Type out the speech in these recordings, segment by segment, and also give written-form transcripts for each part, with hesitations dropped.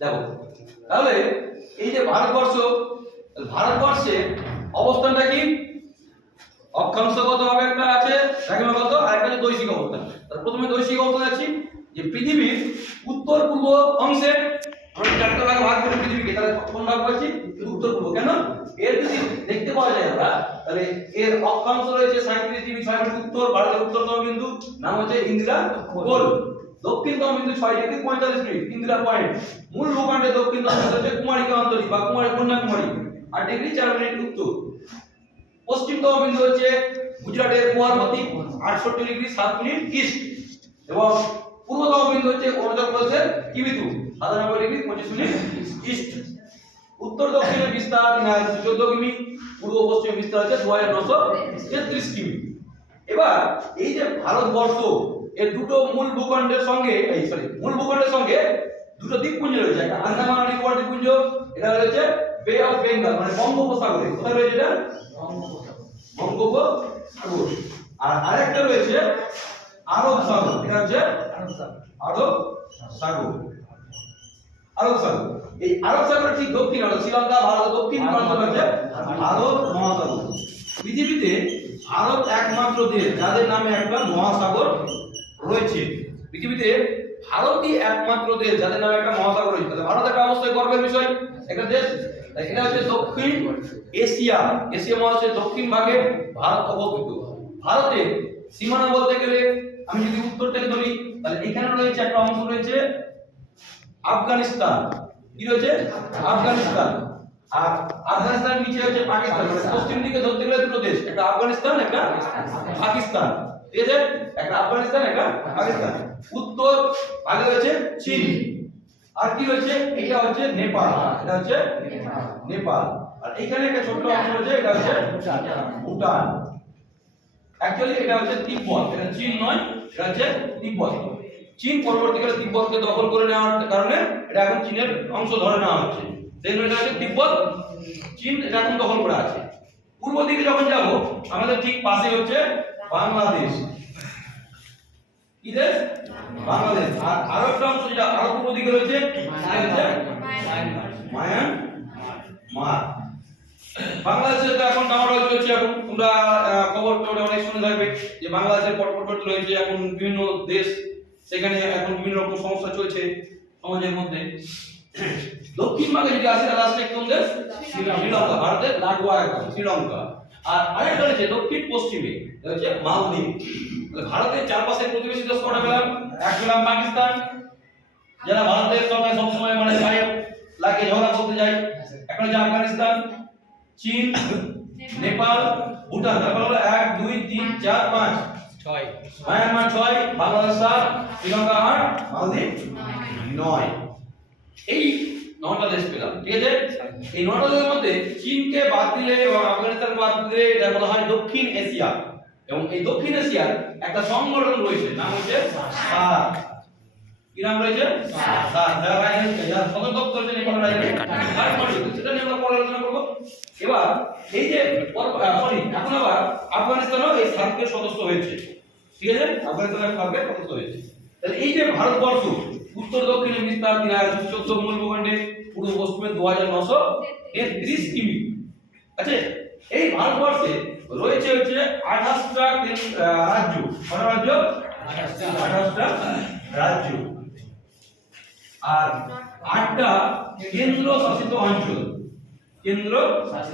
দেখো তাহলে এই যে ভারতবর্ষে অবস্থানটা কি অক্ষাংশগতভাবে একটা আছে দ্রাঘিমাগত আর একটা আছে দৈশিক অবস্থান। তাহলে প্রথমে দৈশিক অবস্থান আছে যে পৃথিবীর উত্তর পূর্ব অংশে আমরা চারটা ভাগে ভাগ করে পৃথিবীকে, তাহলে কোন ভাগ পাচ্ছি উত্তর পূর্ব। কেন এর যদি দেখতে পাওয়া যায় আমরা, তাহলে এর অক্ষাংশ রয়েছে 37 ডিগ্রি 6 মিনিট উত্তর, ভারতের উত্তরতম বিন্দু নাম হচ্ছে ইন্দিরা গোল, দক্ষিণতম বিন্দু 6 ডিগ্রি 45 মিনিট ইন্দিরা পয়েন্ট, মূল ভূখণ্ডের দক্ষিণতম বিন্দু হচ্ছে কুমারিকা অঞ্চল বা কন্যাকুমারী 8 ডিগ্রি 4 মিনিট উত্তর, পশ্চিমতম বিন্দু হচ্ছে গুজরাটের গুয়াহাটি 68 ডিগ্রি 7 মিনিট ইস্ট, এবং পূর্বতম বিন্দু হচ্ছে অরুণাচল প্রদেশের কিবিথু 97 ডিগ্রি 25 মিনিট ইস্ট। উত্তর দক্ষিণের বিস্তার 3014 কিমি, পূর্ব পশ্চিম বিস্তার হচ্ছে 2933 কিমি। এবার এই যে ভারতবর্ষ এর দুটো মূল ভূখণ্ডের সঙ্গে দুটো দ্বীপপুঞ্জ রয়েছে, একটা আন্দামান আর নিকোবর দ্বীপপুঞ্জ, এটা রয়েছে বে অফ বেঙ্গল মানে বঙ্গোপসাগরে, কোথায় রয়েছে এটা বঙ্গোপসাগর, আর আরেকটা রয়েছে আরব সাগর, এটা হচ্ছে আরব সাগর। এই আরব সাগরের ঠিক দক্ষিণ হলো শ্রীলঙ্কা, ভারতের দক্ষিণ প্রান্ত হচ্ছে আরব মহাসাগর। পৃথিবীতে ভারত একমাত্র দেশ যাদের নামে একটা মহাসাগর রয়েছে, পৃথিবীতে ভারতই একমাত্র দেশ যাদের নামে একটা মহাসাগর রয়েছে। তাহলে ভারত একটা অবশ্যই গর্বের বিষয় একটা দেশ। এটা হচ্ছে দক্ষিণ এশিয়া মহাদেশের দক্ষিণ ভাগে ভারত অবস্থিত। ভারতের সীমানা বলতে গেলে আমি যদি উত্তর থেকে ধরি, তাহলে এখানে রয়েছে একটা অংশ রয়েছে আফগানিস্তান, কি রয়েছে আফগানিস্তান, আর আফগানিস্তানের নিচে হচ্ছে পাকিস্তান। পশ্চিম দিকে ধরতে গেলে দুটো দেশ, একটা আফগানিস্তান একটা পাকিস্তান, ঠিক আছে, একটা আফগানিস্তান একটা পাকিস্তান। উত্তর ভাগে রয়েছে চীন, আর কি রয়েছে এটা হচ্ছে নেপাল, এটা হচ্ছে নেপাল, আর এখানে একটা ছোট অংশ রয়েছে এটা হচ্ছে ভুটান। অ্যাকচুয়ালি এটা হচ্ছে তিব্বত, এটা চীন নয়, এটা হচ্ছে তিব্বত। চীন পরবর্তীকালে তিব্বতকে দখল করে নেওয়ার কারণে এটা এখন চীনের অংশ ধরে নেওয়া হচ্ছে, সেই জন্য এটা হচ্ছে তিব্বত, চীন এটা এখন দখল করে আছে। পূর্ব দিকে যখন যাব আমাদের ঠিক পাশে হচ্ছে বাংলাদেশ, কি দেশ বাংলাদেশ, আর আরো একটা অংশ যেটা আরো পূর্ব দিকে রয়েছে মায়ানমার। বাংলাদেশে তো এখন ডামাডোল চলছে, এখন তোমরা খবর পেয়ে অনেক শুনে থাকবে যে বাংলাদেশের পটপট রয়েছে এখন বিভিন্ন দেশ, সেখানে এখন বিভিন্ন রকম সমস্যা চলছে সমাজের মধ্যে। দক্ষিণ ভাগে যদি আসে লাস্টে কোন দেশ শ্রীলঙ্কা, ভারতের লাগোয়া একদম শ্রীলঙ্কা, আর আরেকটা রয়েছে দক্ষিণ পশ্চিমে এটা হচ্ছে মালদ্বীপ। ভারতের চারপাশে প্রতিবেশী দেশ কটা পেলাম, এক পেলাম পাকিস্তান, যারা ভারতের সঙ্গে সবসময় মানে গায়ে লাগে ঝগড়া করতে যায়, একটা হচ্ছে আফগানিস্তান, চীন, নেপাল, ভুটান, তারপর হলো 1 2 3 4 5 6, মায়ানমার 6, বাংলাদেশ 7, শ্রীলঙ্কা 8, মালদ্বীপ 9। এই 9টা দেশ পেলাম, ঠিক আছে। এই 9টা দেশের মধ্যে চীনকে বাদ দিলে এবং আফগানিস্তানকে বাদ দিলে এটা বলা হয় দক্ষিণ এশিয়া, এবং এই দক্ষিণ এশিয়ার একটা সংগঠন রয়েছে নাম হচ্ছে সার্ক। কি নাম রয়েছে সার্ক, যারা সদর দপ্তর হচ্ছে নেপাল রাজ্যের কাঠমান্ডু, সেটা নিয়ে আমরা পরে আলোচনা করব। এবার এই যে এখন আবার আফগানিস্তানও এই সার্কের সদস্য হয়েছে, ঠিক আছে, আফগানিস্তানের সার্কের সদস্য হয়েছে। তাহলে এই যে ভারতবর্ষ উত্তর দক্ষিণে বিস্তার 3014 মূল ভূখণ্ডে, পূর্ব পশ্চিমে 2933 কিমি আছে। এই ভারতবর্ষে রয়েছে হচ্ছে 28টা রাজ্য, কত রাজ্য 28টা রাজ্য, আর 8টা কেন্দ্র শাসিত অঞ্চল, কেন্দ্র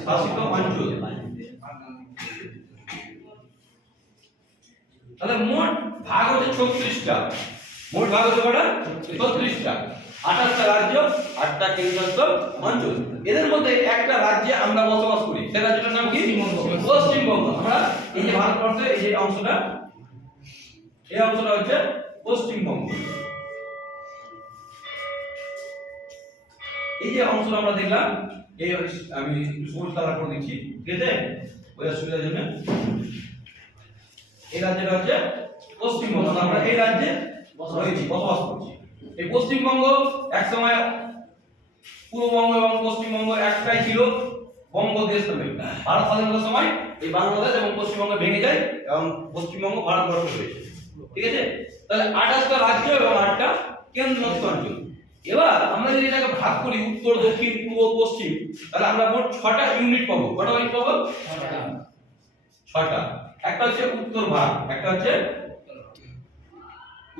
শাসিত অঞ্চল। তাহলে মোট ভাগ হচ্ছে 36টা, মোট ভাগ হচ্ছে কটা 36টা, 28টা রাজ্য, 8টা কেন্দ্রশাসিত অঞ্চল। এদের মধ্যে একটা রাজ্যে আমরা বসবাস করি, সেই রাজ্যটার নাম কি পশ্চিমবঙ্গ। আমরা এই যে ভারতবর্ষে এই যে অংশটা, এই অংশটা হচ্ছে পশ্চিমবঙ্গ। এই যে অংশটা আমরা দেখলাম, এই আমি সবুজ কালার করে দিচ্ছি, ঠিক আছে, ওই সুবিধার জন্য। এই রাজ্যটা হচ্ছে পশ্চিমবঙ্গ, আমরা এই রাজ্যে বসবাস করছি। এই পশ্চিমবঙ্গ একসময় পূর্ববঙ্গ এবং পশ্চিমবঙ্গ একটাই ছিল, বঙ্গদেশ নামে। ভারত স্বাধীনতার সময় এই বাংলাদেশ এবং পশ্চিমবঙ্গ ভেঙে যায় এবং পশ্চিমবঙ্গ ভারতবর্ষ হয়েছে, ঠিক আছে। তাহলে 28টা রাজ্য এবং 8টা কেন্দ্রশাসিত অঞ্চল। এবার আমরা যদি এটাকে ভাগ করি উত্তর দক্ষিণ পূর্ব পশ্চিম, তাহলে আমরা মোট 6টা ইউনিট পাবো। কটা ইউনিট পাবো? 6টা। একটা হচ্ছে উত্তর ভাগ, একটা হচ্ছে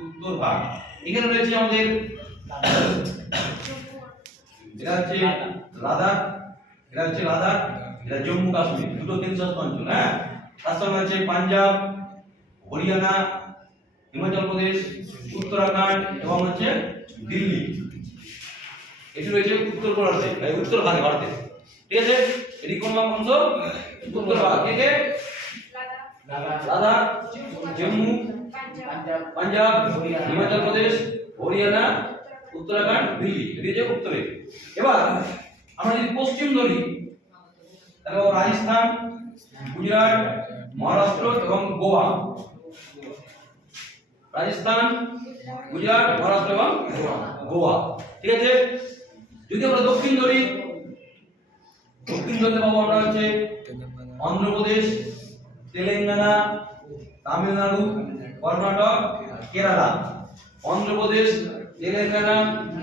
উত্তর ভাগ। এখানে রয়েছে আমাদের এটা হচ্ছে লাদাখ, এটা হচ্ছে লাদাখ, এটা জম্মু কাশ্মীর, দুটো কেন্দ্রশাসিত অঞ্চল। হ্যাঁ, তার সঙ্গে আছে পাঞ্জাব, হরিয়ানা, হিমাচল প্রদেশ, উত্তরাখণ্ড এবং হচ্ছে দিল্লি। এটি রয়েছে উত্তর ভারতে, উত্তর ভাগে ভারতে। ঠিক আছে, এটি কোন অংশ? উত্তর ভাগ। থেকে লাদাখ, জম্মু, পাঞ্জাব, হিমাচল প্রদেশ, হরিয়ানা, উত্তরাখণ্ড, দিল্লি, এটি যে উত্তরে। এবার আমরা যদি পশ্চিম ধরি তাহলে রাজস্থান, গুজরাট, মহারাষ্ট্র এবং গোয়া। রাজস্থান, গুজরাট, মহারাষ্ট্র এবং গোয়া। ঠিক আছে, যদি আমরা দক্ষিণ ধরি, দক্ষিণ ধরতে পাবো আমরা হচ্ছে অন্ধ্রপ্রদেশ, তেলেঙ্গানা, তামিলনাড়ু, কর্ণাটক, কেরালা। অন্ধ্রপ্রদেশ, তেলেঙ্গানা,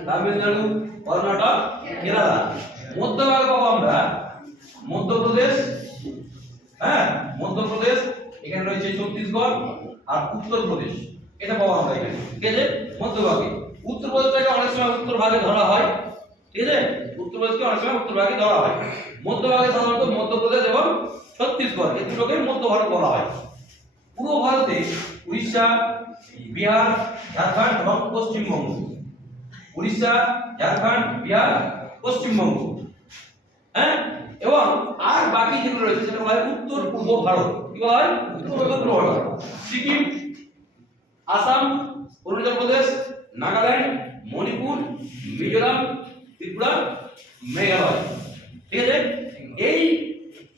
তামিলনাড়ু, কর্ণাটক, কেরালা। মধ্যভাগে পাবো আমরা মধ্যপ্রদেশ, হ্যাঁ মধ্যপ্রদেশ, এখানে রয়েছে ছত্তিশগড় আর উত্তরপ্রদেশ, এটা পাবো আমরা এখানে। ঠিক আছে, মধ্যভাগে। উত্তরপ্রদেশটাকে অনেক সময় উত্তর ভাগে ধরা হয়। ঠিক আছে, উত্তরপ্রদেশকে অনেক সময় উত্তর ভাগে ধরা হয়। মধ্যভাগে সাধারণত মধ্যপ্রদেশ এবং ছত্তিশগড়, এই দুটোকে মধ্য ভারত বলা হয়। পূর্ব ভারতে উড়িষ্যা, বিহার, ঝাড়খণ্ড এবং পশ্চিমবঙ্গ। উড়িষ্যা, ঝাড়খণ্ড, বিহার, পশ্চিমবঙ্গ। হ্যাঁ, এবং আর বাকি যেগুলো রয়েছে সেটা বলা হয় উত্তর পূর্ব ভারত। কি বলা হয়? উত্তর পূর্ব ভারত। সিকিম, আসাম, অরুণাচল প্রদেশ, নাগাল্যান্ড, মণিপুর, মিজোরাম, ত্রিপুরা, মেঘালয়। ঠিক আছে, এই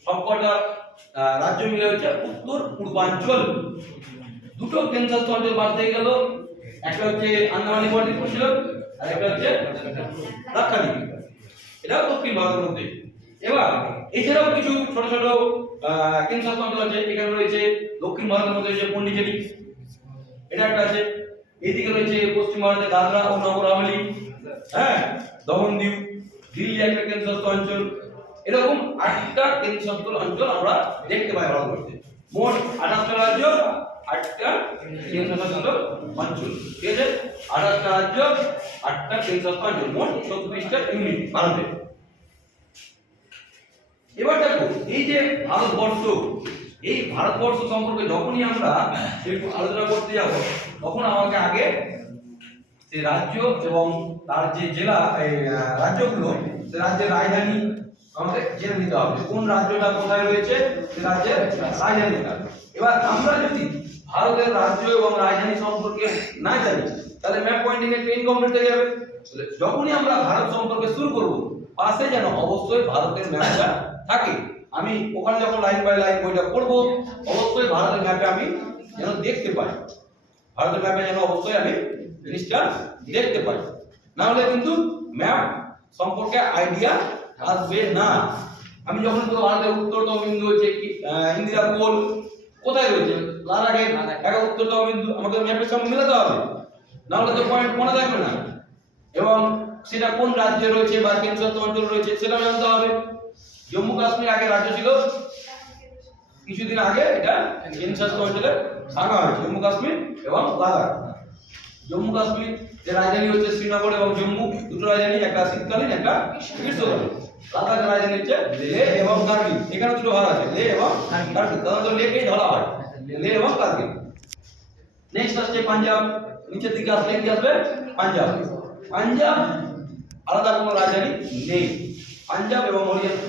সবকটা রাজ্য মিলে হচ্ছে উত্তর পূর্বাঞ্চল। দুটো কেন্দ্রশাসিত অঞ্চল বাদ দিয়ে গেল, একটা হচ্ছে আন্দামান নিকোবর দ্বীপ ছিল আর একটা হচ্ছে লাক্ষাদ্বীপ, এটা দক্ষিণ ভারতের মধ্যে। এবার এছাড়াও কিছু ছোট ছোট কেন্দ্রশাসিত অঞ্চল আছে। এখানে রয়েছে দক্ষিণ ভারতের মধ্যে রয়েছে পন্ডিচেরি, এটা একটা আছে। এইদিকে রয়েছে পশ্চিম ভারতে দাদরা ও নগর হাভেলি, হ্যাঁ, দমনদ্বীপ, দিল্লি একটা কেন্দ্রশাসিত অঞ্চল। এরকম 8টা কেন্দ্রশাসিত অঞ্চল আমরা দেখতে পাই ভারতবর্ষে। মোট 28টা রাজ্য, 8টা কেন্দ্রশাসিত অঞ্চল। ঠিক আছে, 28টা রাজ্য, 8টা কেন্দ্রশাসিত অঞ্চল, মোট 36টা ইউনিট ভারতে। এবার দেখো এই যে ভারতবর্ষ, এই ভারতবর্ষ সম্পর্কে যখনই আমরা একটু আলোচনা করতে যাব, তখন আমাকে আগে সেই রাজ্য এবং তার যে জেলা, রাজ্যগুলো, সেই রাজ্যের রাজধানী আমাদের জেনে নিতে হবে। কোন রাজ্যটা কোথায় রয়েছে, সেই রাজ্যের রাজধানীটা। এবার আমরা যদি ভারতের রাজ্য এবং রাজধানী সম্পর্কে না জানি, তাহলে ম্যাপ পয়েন্টিং এর ট্রেন কমপ্লিট হয়ে যাবে। যখনই আমরা ভারত সম্পর্কে শুরু করব, পাশে যেন অবশ্যই ভারতের ম্যাপটা থাকে। আমি ওখানে যখন লাইন বাই লাইন বইটা পড়বো, অবশ্যই ভারতের ম্যাপে আমি যেন দেখতে পাই, ভারতের ম্যাপে যেন অবশ্যই আমি জিনিসটা দেখতে পাই। না হলে কিন্তু ম্যাপ সম্পর্কে আইডিয়া আসবে না। আমি যখন পুরো ভারতের উত্তরতম বিন্দু হচ্ছে ইন্দিরা পোল কোথায় রয়েছে, লাদাখের একটা উত্তরতম বিন্দু, আমাকে ম্যাপের সঙ্গে মেলাতে হবে, না হলে তো পয়েন্ট মনে থাকবে না। এবং সেটা কোন রাজ্যে রয়েছে বা কেন্দ্রশাসিত অঞ্চল রয়েছে সেটা জানতে হবে। জম্মু কাশ্মীর আগে রাজ্য ছিল, কিছুদিন আগে এটা কেন্দ্রশাসিত অঞ্চলে ভাঙা হয়েছে, জম্মু কাশ্মীর এবং লাদাখ। জম্মু কাশ্মীর যে রাজধানী হচ্ছে শ্রীনগর এবং জম্মু, দুটো রাজধানী, একটা শীতকালীন একটা গ্রীষ্মকালীন। লাদাখের রাজধানী হচ্ছে লেহ এবং কার্গিল, এখানে দুটো ভাগ আছে, লেহ এবং কার্গিল, সাধারণত লেহকেই ধরা হয়, লেহ এবং কার্গিল। নেক্সট আসছে পাঞ্জাব, নিচের দিকে আসলে কি আসবে? পাঞ্জাব। পাঞ্জাব আলাদা কোনো রাজধানী নেই, পাঞ্জাব এবং হরিয়ানা